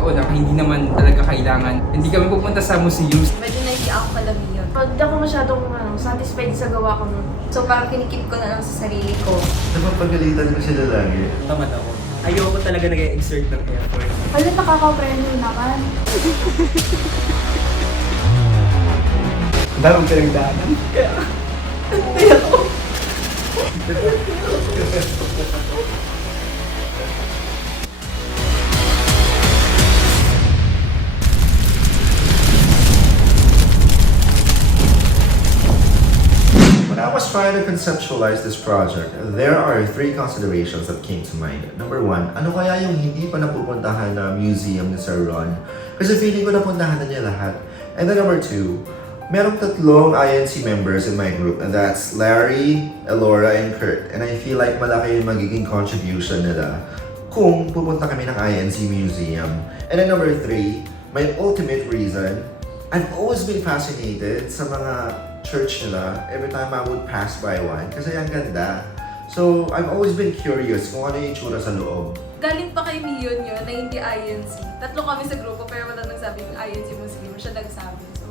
totoo lang, hindi naman talaga kailangan. Hindi kami pupunta sa museums. Medyo nahiya ako kalamiyon. Hindi ako masyadong satisfied sa gawa ko nun. So parang kinikip ko na lang sa sarili ko. Napapagalitan ko sila lagi. Tamad ako. Ayoko talaga nag-exert ng effort. Wala, nakaka-friendly naman. Ang daming pinagdaanan. When I was trying to conceptualize this project, there are three considerations that came to mind. Number one, ano kaya yung hindi pa napupuntahan na museum ni Sir Ron? Kasi feeling ko napuntahan na niya lahat. And then number two, merong tatlong INC members in my group, and that's Larry, Elora, and Kurt. And I feel like malaki yung magiging contribution nila kung pupunta kami ng INC Museum. And then number three, my ultimate reason, I've always been fascinated sa mga church nila every time I would pass by one kasi ang ganda. So, I've always been curious kung ano yung itsura sa loob. Galing pa kay Mion yun na hindi INC. Tatlo kami sa grupo pero wala nagsabing INC Muslim. Siya nagsabi. So,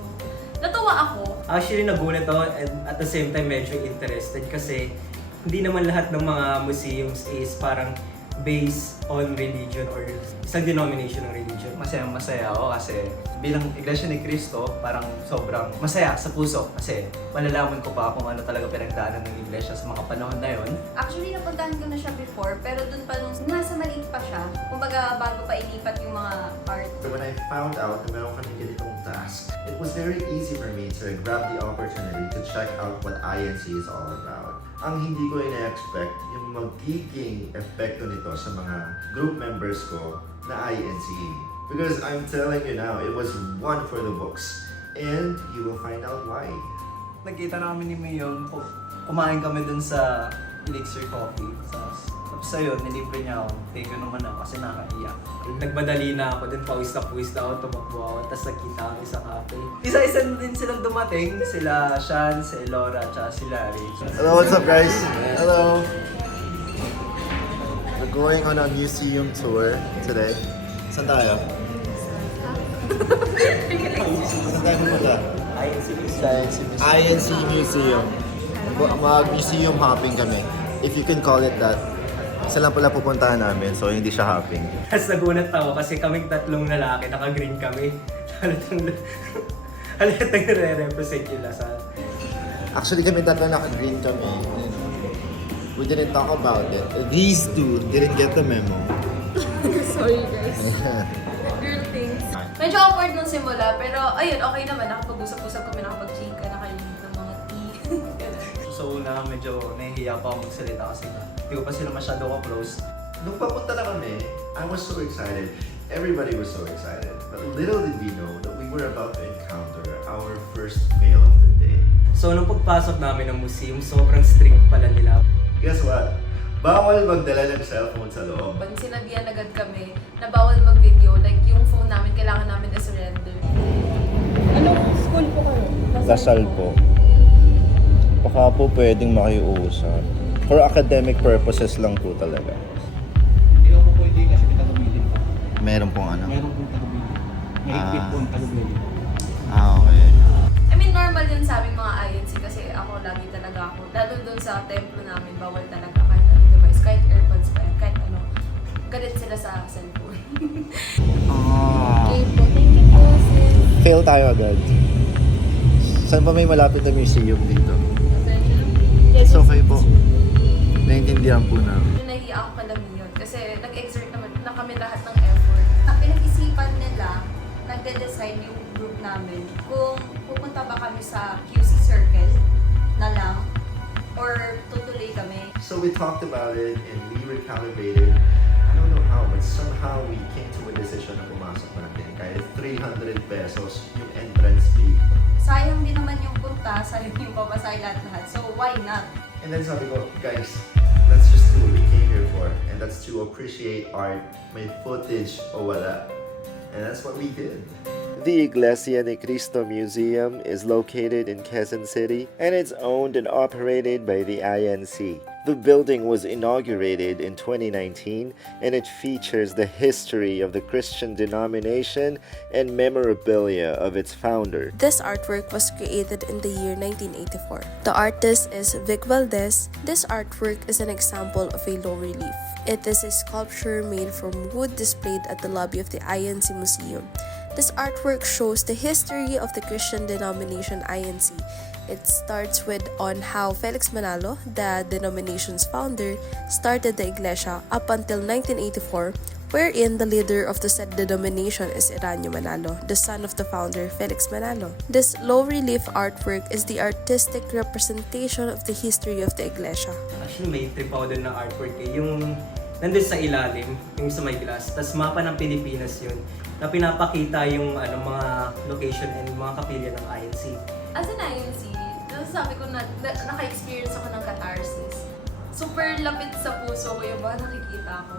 natuwa ako. Actually, nagulat ako and at the same time medyo interested kasi hindi naman lahat ng mga museums is parang based on religion or isang denomination ng religion. Masaya ako kasi bilang Iglesia ni Cristo, parang sobrang masaya sa puso kasi malalaman ko pa kung ano talaga pinagdaanan ng Iglesia sa mga panahon na yon. Actually, napuntahan ko na siya before pero dun pa nung nasa maliit pa siya. Kumbaga, bago pa ilipat yung mga art. So when I found out na meron kami ganitong task, it was very easy for me to grab the opportunity to check out what INC is all about. Ang hindi ko ina-expect yung magiging epekto nito sa mga group members ko na INC. Because I'm telling you now, it was one for the books. And you will find out why. Nagkita namin ni Mayon, kumain kami dun sa Elixir Coffee. Tapos ayun, nilibre niya ako. Thank you naman ako kasi nakaiyak. Nagmadali na ako, then pawis na ako, tumakbo ako, tapos nagkita kami sa cafe. Isa-isa din silang dumating. Sila Sean, si Elora, at si Larry. Hello, what's up guys? Hello. We're going on a museum tour today. Saan tayo? Saan tayo pumunta? INC Museum. Mag-museum hopping kami. If you can call it that. Isa lang pala pupuntahan namin, so hindi siya hopping. Tapos nagulat ako kasi kaming tatlong lalaki, naka-green kami. Halatang nare-represent yung Lasal. Actually kami tatlo naka-green kami. We didn't talk about it. These two didn't get the memo. Sorry guys. Girl things. Medyo awkward nung simula pero ayun, okay naman. Nakapag-usap-usap kami, nakapag-chika, nakalimutan ng mga tea. So una, medyo nahihiya pa ako magsalita kasi hindi ko pa sila masyado ka-close. Nung papunta na kami, I was so excited. Everybody was so excited. But little did we know that we were about to encounter our first fail of the day. So nung pagpasok namin ng museum, sobrang strict pala nila. Guess what? Bawal magdala ng cellphone sa loob. Pag sinabihan agad kami na bawal mag-video, like yung phone namin, kailangan namin i-surrender. Anong school po kayo? Lasal po. Baka po pwedeng makiusap. For academic purposes lang po talaga. Hindi ako pwede kasi kita gumilin. Meron pong ano? Meron pong tagubilin. Mahigpit po ang tagubilin. Okay. I mean, normal yun sa aming mga INC kasi ako lagi talaga ako. Lalo dun sa templo namin, bawal talaga kahit anong device, kahit airpods pa yan, kahit ano. Galit sila sa cellphone. Okay po. Thank you po, sis. Fail tayo agad. Saan pa may malapit na museum dito? Yes, It's okay po. Naintindihan po na. Nahiya ako kalamiyon kasi nag-exert naman na kami lahat ng effort. Pinag-isipan nila, nagde-decide yung group namin kung pupunta ba kami sa QC Circle na lang or tutuloy kami. So we talked about it and we recalibrated. I don't know how, but somehow we came to a decision na pumasok natin. Kahit 300 pesos yung entrance fee. Sayang din naman yung punta, sayang yung pamasahe lahat-lahat. So why not? And then sabi ko, guys, let's just do what we came here for. And that's to appreciate art, may footage o wala. And that's what we did. The Iglesia ni Cristo Museum is located in Quezon City and it's owned and operated by the INC. The building was inaugurated in 2019 and it features the history of the Christian denomination and memorabilia of its founder. This artwork was created in the year 1984. The artist is Vic Valdez. This artwork is an example of a low relief. It is a sculpture made from wood displayed at the lobby of the INC Museum. This artwork shows the history of the Christian denomination INC. It starts with on how Felix Manalo, the denomination's founder, started the Iglesia up until 1984, wherein the leader of the said denomination is Eranio Manalo, the son of the founder, Felix Manalo. This low-relief artwork is the artistic representation of the history of the Iglesia. Actually, may trip ako din na artwork eh. Yung nandun sa ilalim, yung sa may glass. Tapos mapa ng Pilipinas yun, na pinapakita yung mga location and mga kapilya ng INC. As an INC, nasasabi ko na naka-experience ako ng catharsis. Super lapit sa puso ko yung ba nakikita ko.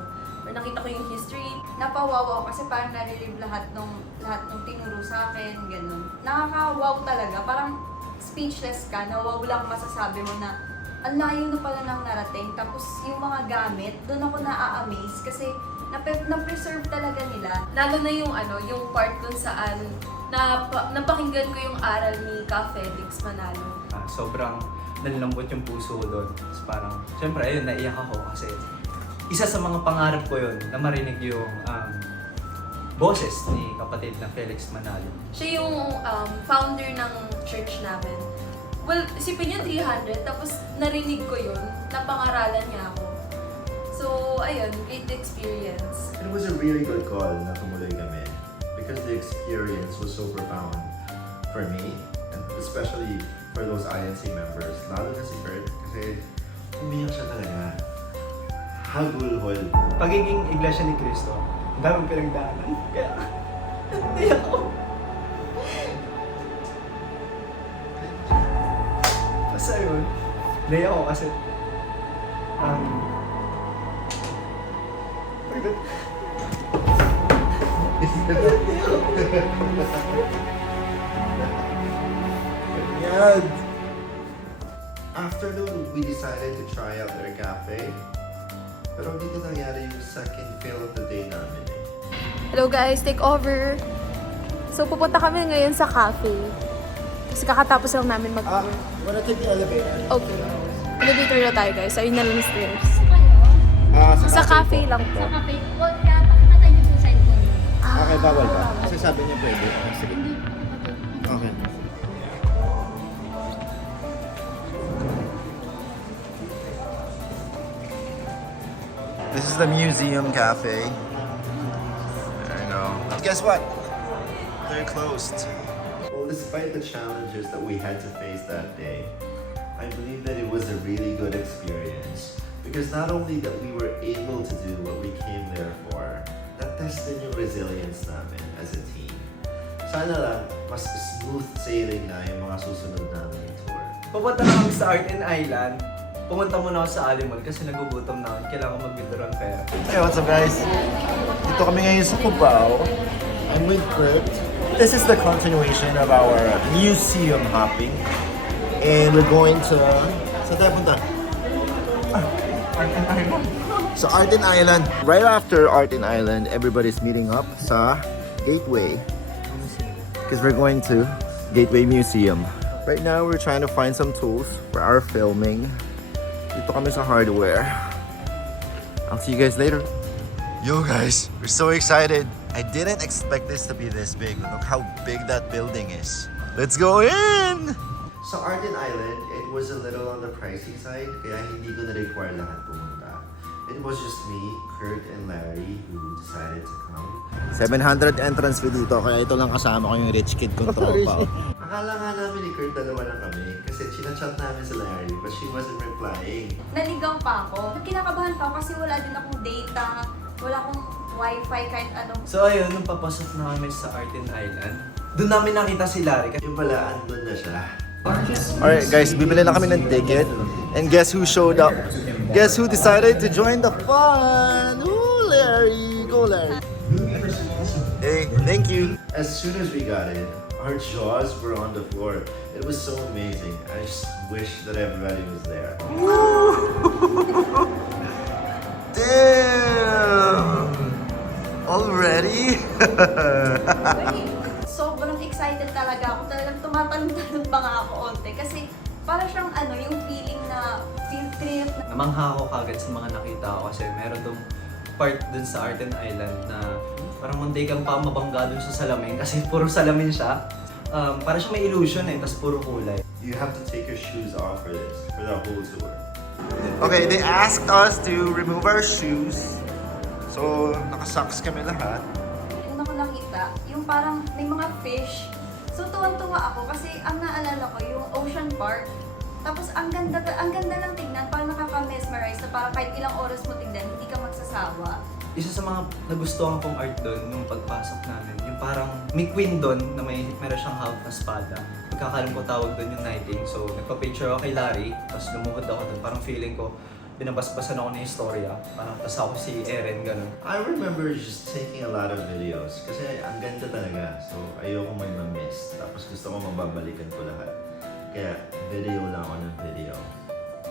Or nakita ko yung history. Napawaw ako kasi parang nare-relive lahat ng tinuro sa akin, ganun. Nakaka-wow talaga. Parang speechless ka, na wow lang masasabi mo na ang layo na pala ng narating. Tapos yung mga gamit, doon ako na-amaze kasi na-preserve talaga nila. Lalo na yung part kung saan napakinggan ko yung aral ni Ka Felix Manalo. Sobrang nalambot yung puso ko doon. So parang, syempre, ayun, naiyak ako kasi isa sa mga pangarap ko yun na marinig yung boses ni kapatid na Felix Manalo. Siya yung founder ng church namin. Well, isipin niyo 300, tapos narinig ko yun, napangaralan niya ako. So, ayun, great experience. It was a really good call na tumuloy kami because the experience was so profound for me and especially for those INC members. Lalo na si Kurt kasi umiyak siya talaga. Hagulhol. Pagiging Iglesia ni Cristo, ang daming pinagdaanan. Kaya, hindi ako. Basta yun, naiyak ako kasi Yan. Afternoon, we decided to try out their cafe. Pero dito nangyari yung second fail of the day namin eh. Hello guys, take over. So pupunta kami ngayon sa cafe. Kasi kakatapos lang namin mag-tour. Wanna take the elevator? Okay. Elevator na tayo guys. Ayun na lang yung stairs. Sa cafe lang po. Sa cafe. Well, kaya pakita niyo po sa cellphone. Okay, bawal ba? Kasi sabi niya pwede. Sige. Okay. This is the museum cafe. There you go. Guess what? They're closed. Well, despite the challenges that we had to face that day, I believe that it was a really good experience. Because not only that we were able to do what we came there for, na-tested yung resilience namin as a team. Sana lang, mas smooth sailing na yung mga susunod namin tour. pupunta na kami sa Art and Island. Pumunta muna ako sa Alimol kasi nagugutom na ako. Kailangan ko mag-withdraw ng pera. Hey, what's up guys? Dito kami ngayon sa Cubao. I'm with Kurt. This is the continuation of our museum hopping. And we're going to... Saan tayo punta? Art and Island. So Art and Island. Right after Art and Island, everybody's meeting up sa Gateway. Because we're going to Gateway Museum. Right now, we're trying to find some tools for our filming. Dito kami sa hardware. I'll see you guys later. Yo guys, we're so excited. I didn't expect this to be this big. Look how big that building is. Let's go in! So Art and Island, it was a little on the pricey side, kaya hindi ko na-require lahat pumunta. It was just me, Kurt, and Larry who decided to come. 700 entrance fee dito, kaya ito lang kasama ko yung rich kid kong tropa. Akala nga namin ni Kurt dalawa lang kami kasi chinachat namin si Larry but she wasn't replying. Naligaw pa ako. Kinakabahan pa ako kasi wala din akong data, wala akong wifi kahit ano. So ayun, nung papasok na kami sa Art and Island, doon namin nakita si Larry. Yung pala, andun na siya. Alright guys, bibili na kami ng ticket. And guess who showed up? Guess who decided to join the fun? Ooh, Larry! Go Larry! Hey, thank you. As soon as we got in, our jaws were on the floor. It was so amazing. I just wish that everybody was there. Damn! Already? Sobrang excited talaga ako. Talagang tumatalon pa nga ako onte. Kasi para siyang yung feeling na field trip. Namangha ako kagad sa mga nakita ko kasi meron dong part dun sa Arden Island na parang munti kang pa mabangga dun sa salamin kasi puro salamin siya. Para siya may illusion tapos puro kulay. You have to take your shoes off for this, for the whole tour. Okay, they asked us to remove our shoes. So, naka-socks kami lahat. Una ko nakita, yung parang may mga fish. So tuwan-tuwa ako kasi ang naalala ko yung Ocean Park. Tapos ang ganda lang tingnan, parang nakaka-mesmerize na parang kahit ilang oras mo tingnan, hindi ka magsasawa. Isa sa mga nagustuhan kong art doon nung pagpasok namin, yung parang may queen doon na meron siyang hawak na espada. Pagkakalam ko tawag doon yung knighting. So, nagpa-picture ako kay Larry, tapos lumuhod ako doon. Parang feeling ko, binabasbasan ako ng istorya. Parang tapos ako si Eren, ganun. I remember just taking a lot of videos kasi ang ganda talaga. So, ayoko may ma-miss. Tapos gusto ko mababalikan ko lahat. Kaya video lang ako ng video.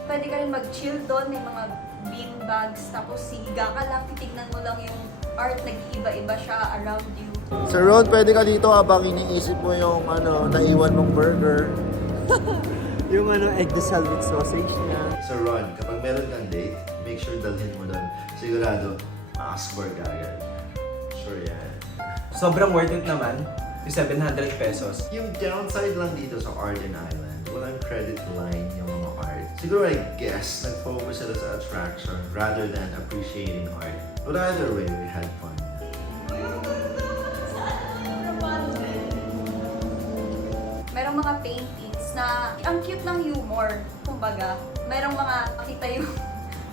Pwede ka rin mag-chill doon, may mga bean bags, tapos higa ka lang, titignan mo lang yung art, nag-iiba-iba siya around you. Sir Ron, pwede ka dito habang iniisip mo yung naiwan mong burger. Yung egg-de-sal with sausage niya. Sir Ron, kapag meron kang date, make sure dalhin mo doon. Sigurado, makascore ka agad. Sure yan. Sobrang worth it naman, yung 700 pesos. Yung downside lang dito sa Arden Island, walang credit line yung mga art. Siguro I guess, nag-focus sila sa attraction rather than appreciating art. But either way, we had fun. Merong mga paintings na ang cute ng humor, kumbaga. Merong mga makita yung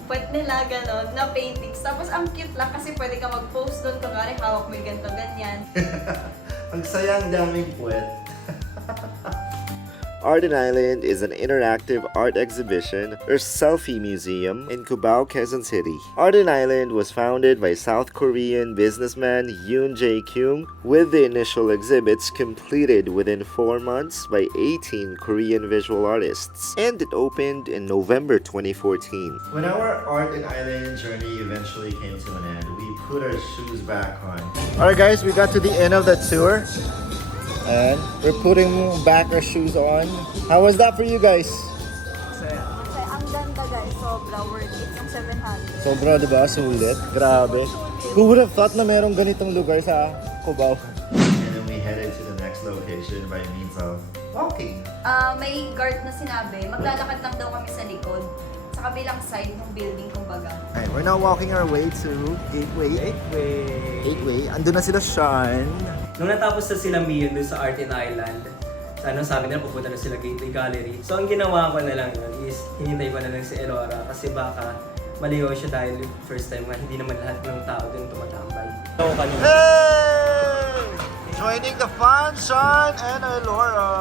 puwet nila, gano'n, na paintings. Tapos ang cute lang kasi pwede ka mag-post doon, kunwari hawak mo yung ganito, ganyan. Ang sayang daming puwet. Arden Island is an interactive art exhibition or selfie museum in Cubao, Quezon City. Arden Island was founded by South Korean businessman Yoon Jae-kyung, with the initial exhibits completed within 4 months by 18 Korean visual artists, and it opened in November 2014. When our Arden Island journey eventually came to an end, we put our shoes back on. Alright guys, we got to the end of the tour. And we're putting back our shoes on. How was that for you guys? Kasi ang ganda guys, sobra worth it yung 700. Sobra, diba? Sulit. Grabe. Who would have thought na merong ganitong lugar sa Cubao? And then we headed to the next location by means of walking. May guard na sinabi, maglalakad lang daw kami sa likod. Sa kabilang side ng building, kumbaga. Alright, we're now walking our way to Gateway. Gateway. Andun na sila Sean. Nung natapos na sila Mion dun sa Arden Island, sabi nila pupunta na sila Gateway Gallery. So ang ginawa ko na lang yun is hinintay ko na lang si Elora kasi baka maligaw siya dahil first time nga hindi naman lahat ng tao dun tumatambay. So kanina. Hey! Joining the fun, Sean and Elora.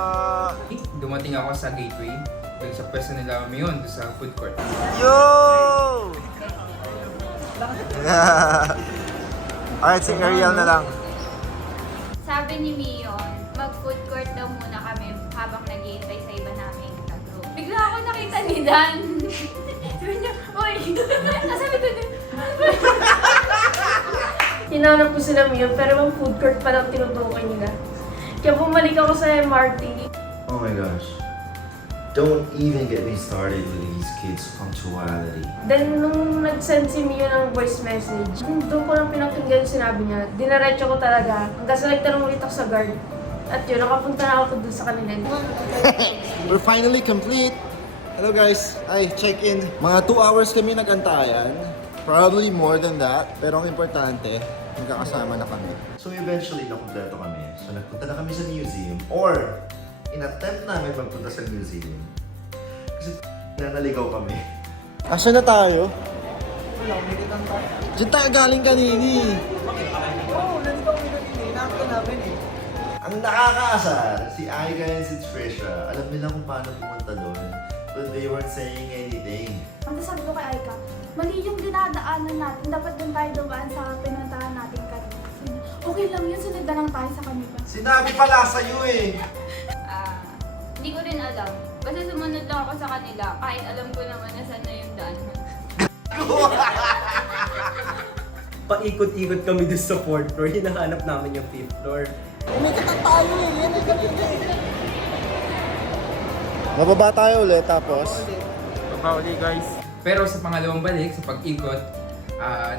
Dumating ako sa Gateway, doon sa pwesto nila Mion, doon sa food court. Yo! Alright, si Ariel na lang. Sabi ni Mion, mag-food court daw muna kami habang nag-iintay sa iba namin tatlo. Bigla ako nakita ni Dan. Sabi niya, oy! Sabi ko din. Hinanap ko sila Mion, pero ang food court pa lang tinutukoy nila. Kaya bumalik ako sa MRT. Oh my gosh. Don't even get me started with these kids' punctuality. Then, nung nag-send si Mion ng voice message, doon ko lang pinakinggan yung sinabi niya. Dinaretso ko talaga. Hanggang sa nagtanong ulit ako sa guard. At yun, nakapunta na ako doon sa kanila. We're finally complete. Hello guys. Ay, check-in. Mga 2 hours kami nag-antayan. Probably more than that. Pero ang importante, magkakasama na kami. So eventually, nakumpleto kami. So nagpunta na kami sa museum. Or, in-attempt namin magpunta sa museum. Kasi naligaw kami. Asa na tayo? Wala, umikitan tayo. Diyan tayo galing kanini. Oo, nandito kami kanini. Nakita namin eh. Ang nakakaasar, si Aika and si Trisha, alam nila kung paano pumunta doon. But they weren't saying anything. Ang sabi ko kay Aika, mali yung dinadaanan natin. Dapat doon tayo dumaan sa pinuntahan natin kanina. Okay lang yun, sunod na lang tayo sa kanila. Sinabi pala sa'yo eh. Hindi ko rin alam. Basta sumunod lang ako sa kanila kahit alam ko naman na saan na yung daan. Paikot-ikot kami doon sa 4th floor, hinahanap namin yung 5th floor. Mababa tayo ulit tapos. Pero sa pangalawang balik, sa pag-ikot,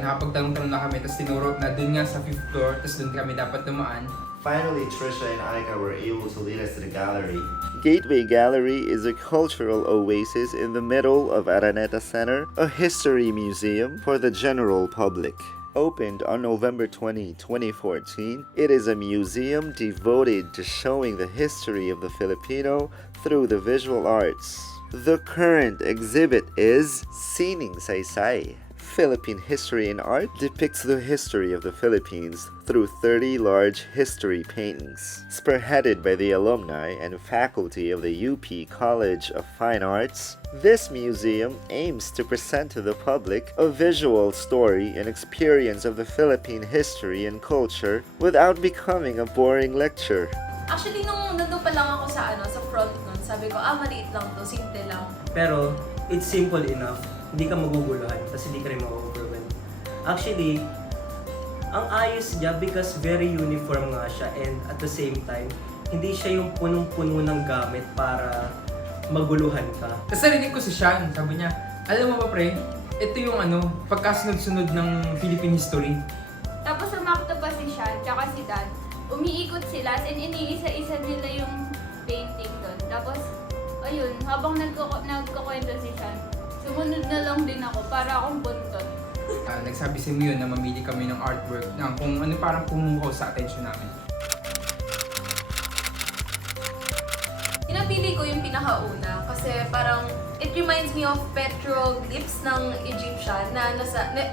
nakapagtanong-tanong na kami, tapos tinuro na dun nga sa 5th floor, tapos dun kami dapat dumaan. Finally, Trisha and Aika were able to lead us to the gallery. Gateway Gallery is a cultural oasis in the middle of Araneta Center, a history museum for the general public. Opened on November 20, 2014, it is a museum devoted to showing the history of the Filipino through the visual arts. The current exhibit is Sining Saysay. Philippine History and Art depicts the history of the Philippines through 30 large history paintings. Spearheaded by the alumni and faculty of the UP College of Fine Arts, this museum aims to present to the public a visual story and experience of the Philippine history and culture without becoming a boring lecture. Actually, nung nandun pa lang ako sa front nun, sabi ko, maliit lang to, simple lang. Pero, it's simple enough. Hindi ka maguguluhan, tapos hindi ka rin ma-overwhelm. Actually, ang ayos niya because very uniform nga siya and at the same time, hindi siya yung punong-puno ng gamit para maguluhan ka. Tapos narinig ko si Sean, sabi niya, alam mo ba pre, ito yung pagkasunod-sunod ng Philippine history. Tapos sumakto pa si Sean, tsaka si Dan. Umiikot sila, and iniisa-isa nila yung painting doon. Tapos, ayun, habang nagkukwento si Sean, sumunod na lang din ako para akong buntot. Nagsabi si Mio na mamili kami ng artwork na kung ano parang pumukaw sa attention namin. Pinapili ko yung pinakauna kasi parang it reminds me of petroglyphs ng Egyptian na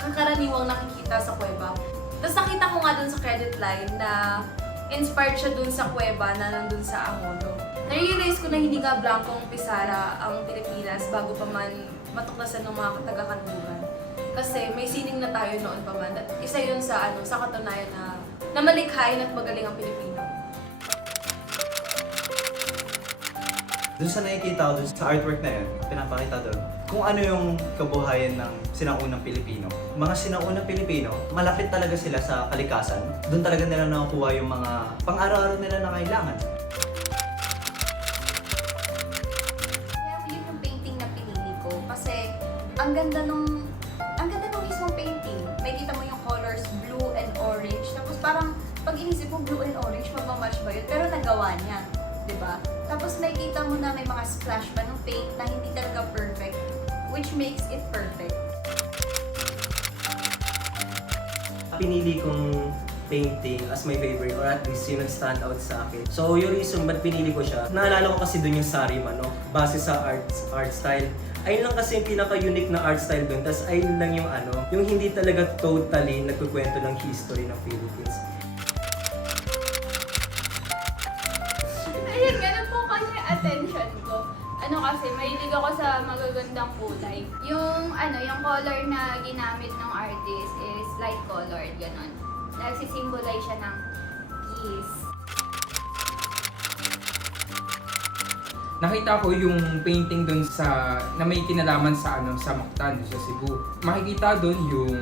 karaniwang nakikita sa kuweba. Tapos nakita ko nga dun sa credit line na inspired siya dun sa kuweba na nandun sa Angono. Na-realize ko na hindi nga blankong pisara ang Pilipinas bago pa man matuklasan ng mga taga-kanluran. Kasi may sining na tayo noon pa man. Isa yun sa katunayan na malikhain at magaling ang Pilipino. Doon sa nakikita ko, doon sa artwork na yun, pinapakita doon, kung ano yung kabuhayan ng sinaunang Pilipino. Mga sinaunang Pilipino, malapit talaga sila sa kalikasan. Doon talaga nila nakukuha yung mga pang-araw-araw nila na kailangan. Kaya yun yung painting na pinili ko kasi ang ganda nung mismong painting. May kita mo yung colors blue and orange. Tapos parang pag inisip mo blue and orange, magmamatch ba yun? Pero nagawa niya. Diba? Tapos nakikita mo na may mga splash pa ng paint na hindi talaga perfect, which makes it perfect. Pinili kong painting as my favorite or at least yung nag-stand out sa akin. So yung reason ba't pinili ko siya, naalala ko kasi dun yung Sari Man, no? Base sa art style. Ayun lang kasi yung pinaka-unique na art style dun, tas ayun lang yung yung hindi talaga totally nagkukwento ng history ng Philippines. Ayun, ganun po kasi attention ko. Kasi mahilig ako sa magagandang kulay. Yung color na ginamit ng artist is light colored, gano'n. Nagsisimbolize siya ng peace. Nakita ko yung painting doon na may kinalaman sa Mactan, sa Cebu. Makikita doon yung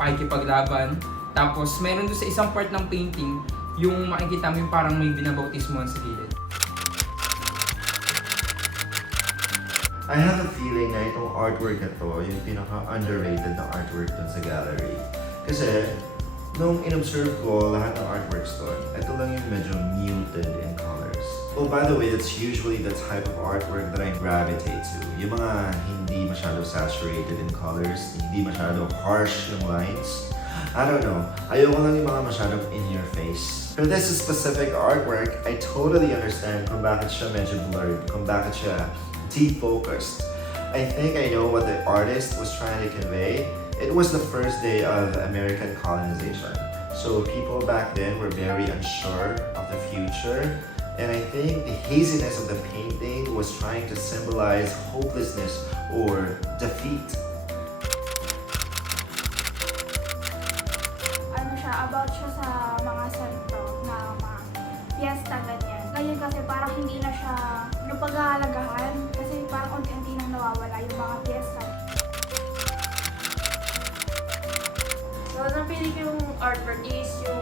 pakikipaglaban. Tapos meron doon sa isang part ng painting yung makikita mo yung parang may binabautismohan sa gilid. I have a feeling na itong artwork na to, yung pinaka-underrated na artwork dun sa gallery. Kasi, nung in-observe ko lahat ng artworks doon, ito lang yung medyo muted in colors. Oh, by the way, that's usually the type of artwork that I gravitate to. Yung mga hindi masyado saturated in colors, hindi masyado harsh yung lines. I don't know, ayoko lang yung mga masyadong in your face. For this specific artwork, I totally understand kung bakit siya medyo blurred, kung bakit siya defocused. I think I know what the artist was trying to convey. It was the first day of American colonization. So people back then were very unsure of the future. And I think the haziness of the painting was trying to symbolize hopelessness or defeat. About siya sa mga mga santo na mga fiesta ganyan. Ngayon kasi parang hindi na siya napag-aalagahan kasi parang unti-unti nang nawawala yung mga fiesta. So, napili ko yung artwork is yung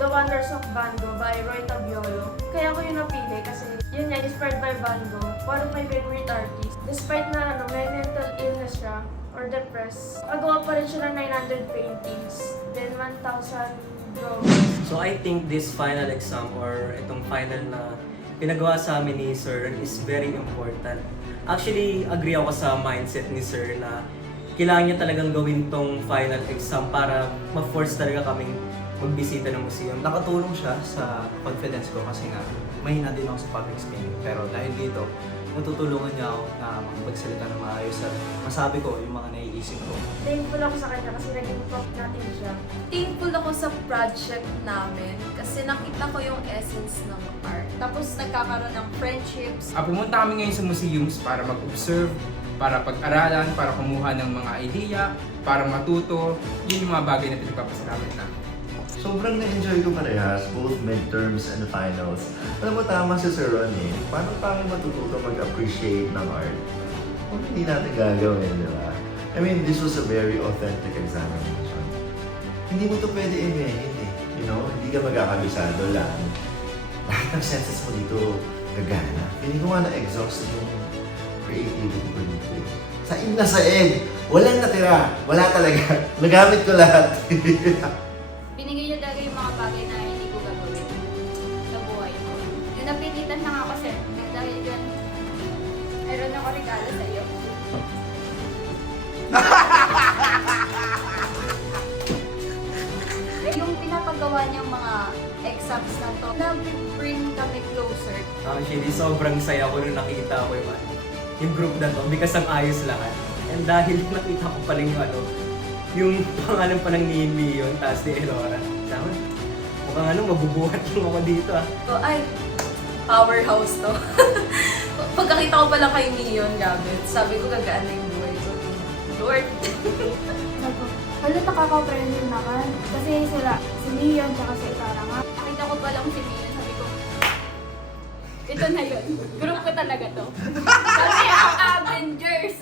The Wonders of Van Gogh by Roy Tabiolo. Kaya ko yung napili kasi yun yan, inspired by Van Gogh, one of my favorite artists. Despite na may mental illness siya or depressed, magawa pa rin siya ng 900 paintings, then 1,000 drawings. So I think this final exam or itong final na pinagawa sa amin ni Sir is very important. Actually, agree ako sa mindset ni Sir na kailangan niya talagang gawin tong final exam para ma-force talaga kaming magbisita ng museum. Nakatulong siya sa confidence ko kasi nga mahina din ako sa public speaking. Pero dahil dito, natutulungan niya ako na magsalita ng maayos at masabi ko yung mga naiisip ko. Thankful ako sa kanya kasi naging top natin siya. Thankful ako sa project namin kasi nakita ko yung essence ng art. Tapos nagkakaroon ng friendships. Pumunta kami ngayon sa museums para mag-observe, para pag-aralan, para kumuha ng mga idea, para matuto. Yun yung mga bagay na pinagpapasalamat namin. Sobrang na-enjoy ko parehas, both midterms and finals. Alam mo, tama si Sir Ron eh. Paano tayo matututo mag-appreciate ng art? Kung hindi natin gagawin, di ba? I mean, this was a very authentic examination. Hindi mo to pwede imehin eh. You know, hindi ka magkakabisado lang. Lahat ng senses mo dito gagana. Hindi ko nga na-exhaust yung creativity ko dito. Sain na sain! Walang natira! Wala talaga! Nagamit ko lahat! Binigay niya talaga yung mga bagay na hindi ko gagawin sa buhay ko. Yung napilitan na nga ako sir, dahil dyan, meron ako regalo sa iyo. Yung pinapagawa niyang mga exams na to, nag-bring kami closer. Actually, sobrang saya ko nung nakita ko yung group na to because ang ayos lahat. And dahil nakita ko pala yung pangalan pa ng Nimi yun, tapos ni Elora. Sabi, mukhang mabubuhat lang ako dito ah. So, ay, powerhouse to. Pagkakita ko pala kay Mion, Gabit, sabi ko gagaan na yung buhay ko. Lord! Sabi ko, hala nakaka-friendly naman. Kasi sila, si Mion, tsaka si Itara nga. Nakita ko pa lang si Mion, sabi ko, ito na yun. Group ko talaga to. Kasi ang Avengers.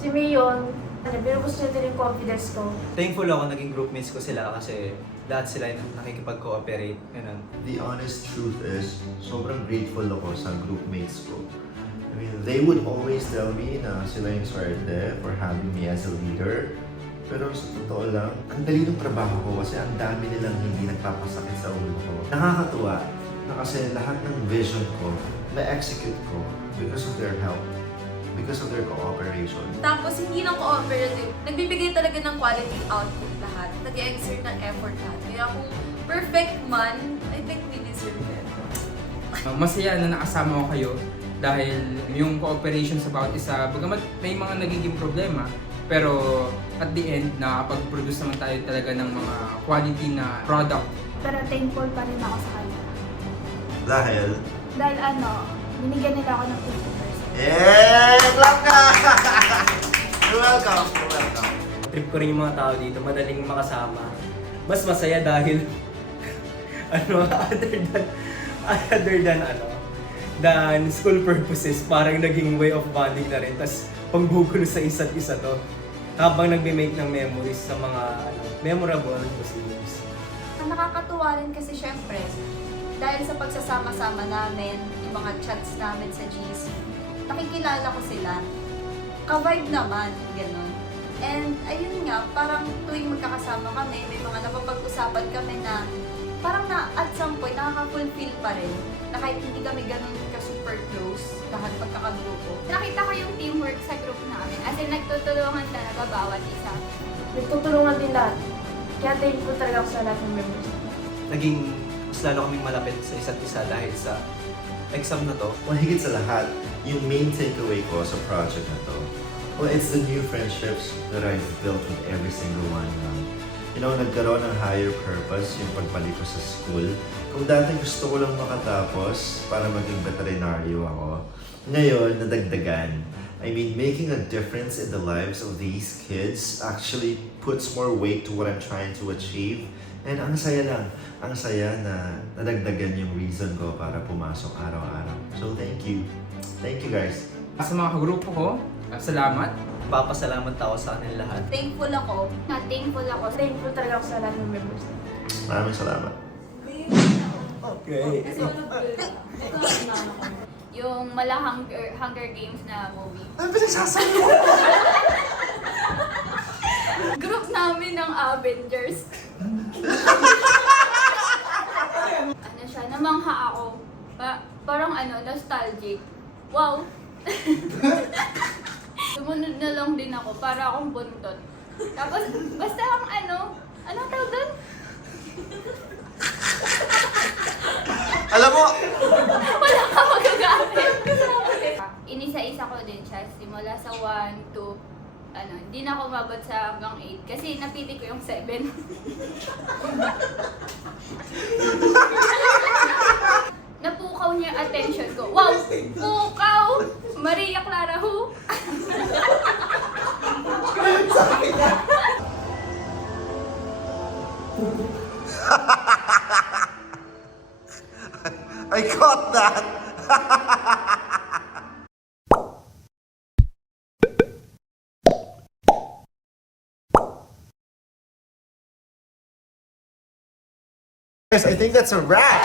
Si Mion, binubos niya din yung confidence ko. Thankful ako naging groupmates ko sila kasi lahat sila yung nakikipag-cooperate. Ganun. The honest truth is, sobrang grateful ako sa groupmates ko. I mean, they would always tell me na sila yung swerte for having me as a leader. Pero sa totoo lang, ang dali ng trabaho ko kasi ang dami nilang hindi nagpapasakit sa ulo ko. Nakakatuwa na kasi lahat ng vision ko, na-execute ko because of their help, because of their cooperation. Tapos hindi lang cooperative, nagbibigay talaga ng quality output lahat. Nag-exert ng effort lahat. Kaya kung perfect man, I think we deserve it. Masaya na nakasama ko kayo dahil yung cooperation sa bawat isa, bagamat may mga nagiging problema, pero at the end, nakapag-produce naman tayo talaga ng mga quality na product. Pero thankful pa rin ako sa kanila. Dahil, Dahil binigyan nila ako ng 50%. clap ka! You're welcome, you're welcome. Trip ko rin yung mga tao dito, madaling makasama. Mas masaya dahil than school purposes, parang naging way of bonding na rin. Tapos panggugulo sa isa't isa to. Habang nagme-make ng memories sa mga memorable museums. Ang nakakatuwa rin kasi syempre, dahil sa pagsasama-sama namin, yung mga chats namin sa GC, nakikilala ko sila. Ka-vibe naman, gano'n. And ayun nga, parang tuwing magkakasama kami, may mga napapag-usapan kami na parang na at some point nakaka-fulfill pa rin na kahit hindi kami ganun ka-super close, lahat pagkakagrupo. Nakita ko yung teamwork sa group namin. As in, nagtutulungan talaga bawat isa. Nagtutulungan din lahat. Kaya thankful talaga ako sa lahat ng members. Naging mas lalo kaming malapit sa isa't isa dahil sa exam na to. Well, higit sa lahat, yung main takeaway ko sa project na to, well, it's the new friendships that I've built with every single one of them. You know, nagkaroon ng higher purpose yung pagbalik ko sa school. Kung dati gusto ko lang makatapos para maging veterinaryo ako, ngayon, nadagdagan. I mean, making a difference in the lives of these kids actually puts more weight to what I'm trying to achieve. And ang saya lang. Ang saya na nadagdagan yung reason ko para pumasok araw-araw. So, thank you. Thank you, guys. Sa mga kagrupo ko, salamat. Papasalamat ako sa kanila lahat. Thankful ako. Thankful ako. Thankful talaga ako sa lahat ng members. Maraming salamat. Okay. Yung mala Hunger Games na movie. Ano pinagsasabi mo? Group namin ng Avengers. Ano siya, namangha ako. Parang nostalgic. Wow! Sumunod na lang din ako para akong buntot. Tapos, basta ang anong tawag doon? Alam mo! Wala ka magagamit. Inisa-isa ko din siya. Simula sa 1, 2, hindi na ako umabot sa hanggang 8. Kasi napili ko yung 7. Napukaw niya yung attention ko. Wow! Pukaw! Maria Clara who? I caught that! Guys, I think that's a wrap!